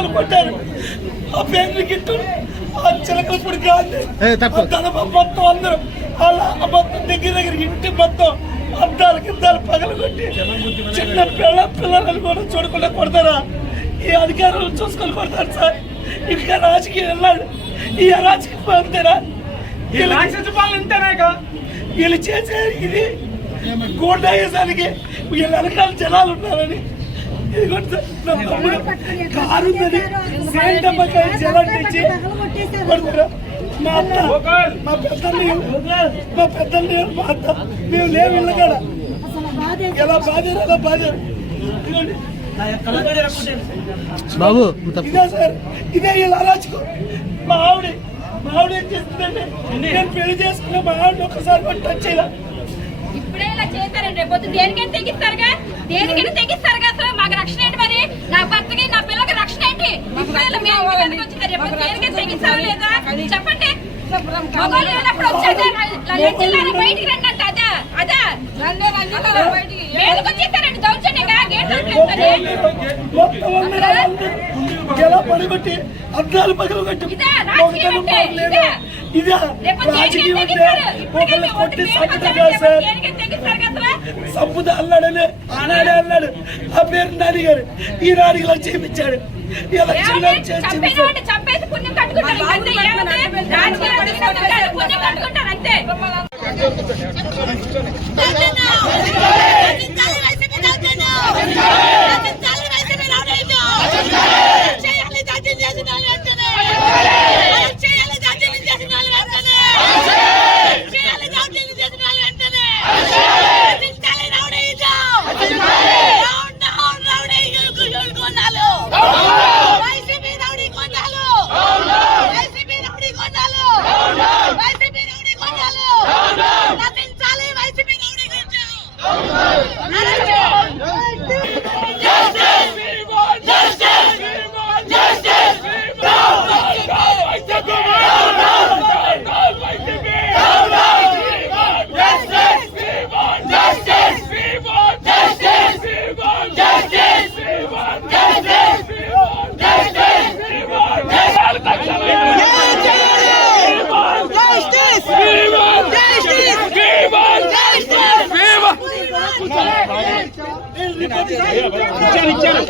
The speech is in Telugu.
పిల్లలు కొట్టారు. ఆ పేరు గిట్టు ఆ చిలకలపూడి గాంధీ తన మొత్తం అందరూ వాళ్ళ మొత్తం దగ్గర ఇంటి మొత్తం అద్దాలు పగలు కొట్టి చిన్న పిల్లలను కూడా చూడకుండా కొడతారా? ఈ అధికారులు చూసుకొని కొడతారు సార్. ఇంకా రాజకీయం వెళ్ళాడు. ఈ అరాజకీయం అంతేనా? వీళ్ళు చేసే ఇది గోడ్డాయేసానికి వీళ్ళ వెనకాల జనాలు ఉన్నారని. ఇది కారు ఉందని సేంటమ్మకాయ జనాలు తెచ్చి కొడతారా? మా అత్త మా పెద్దలు మా అత్త మేము లేవు ఇళ్ళకాడ. ఎలా బాధ్యత అలా బాధ్యత బాబు. ఇదే సార్, ఇదే వీళ్ళ అరాచకం. మా ఆవిడ ఏం చేస్తుందంటే నేను పెళ్లి చేసుకున్న మా ఆవిడ ఒక్కసారి కూడా టచ్ చేయాల. ఇప్పుడే ఇలా చేస్తారండి, రేపు దేనికైనా తెగిస్తారుగా. అసలు మాకు రక్షణ ఏంటి? మరి నా భర్తకి నా పిల్లలకి రక్షణ ఏంటి? దేనికైనా తెగిస్తారా లేదా చెప్పండి. మగవాళ్ళు లేనప్పుడు వచ్చేదే బయటికి రండి అంటే అదా వచ్చేస్తారండి దౌర్జన్యంగా. ఎలా పడగొట్టి అద్దాలు పగలు కొట్టి ఇదే రాజకీయం అంటే ఒకళ్ళు కొట్టి సంపుతా సార్. సంపుతా అన్నాడని ఆనాడే అన్నాడు. ఆ పేరు నాని గారు ఈ నాడిలో చేపించాడు. చంపేసి పుణ్యం కట్టుకుంటారు అంతే. ఇచ్చాను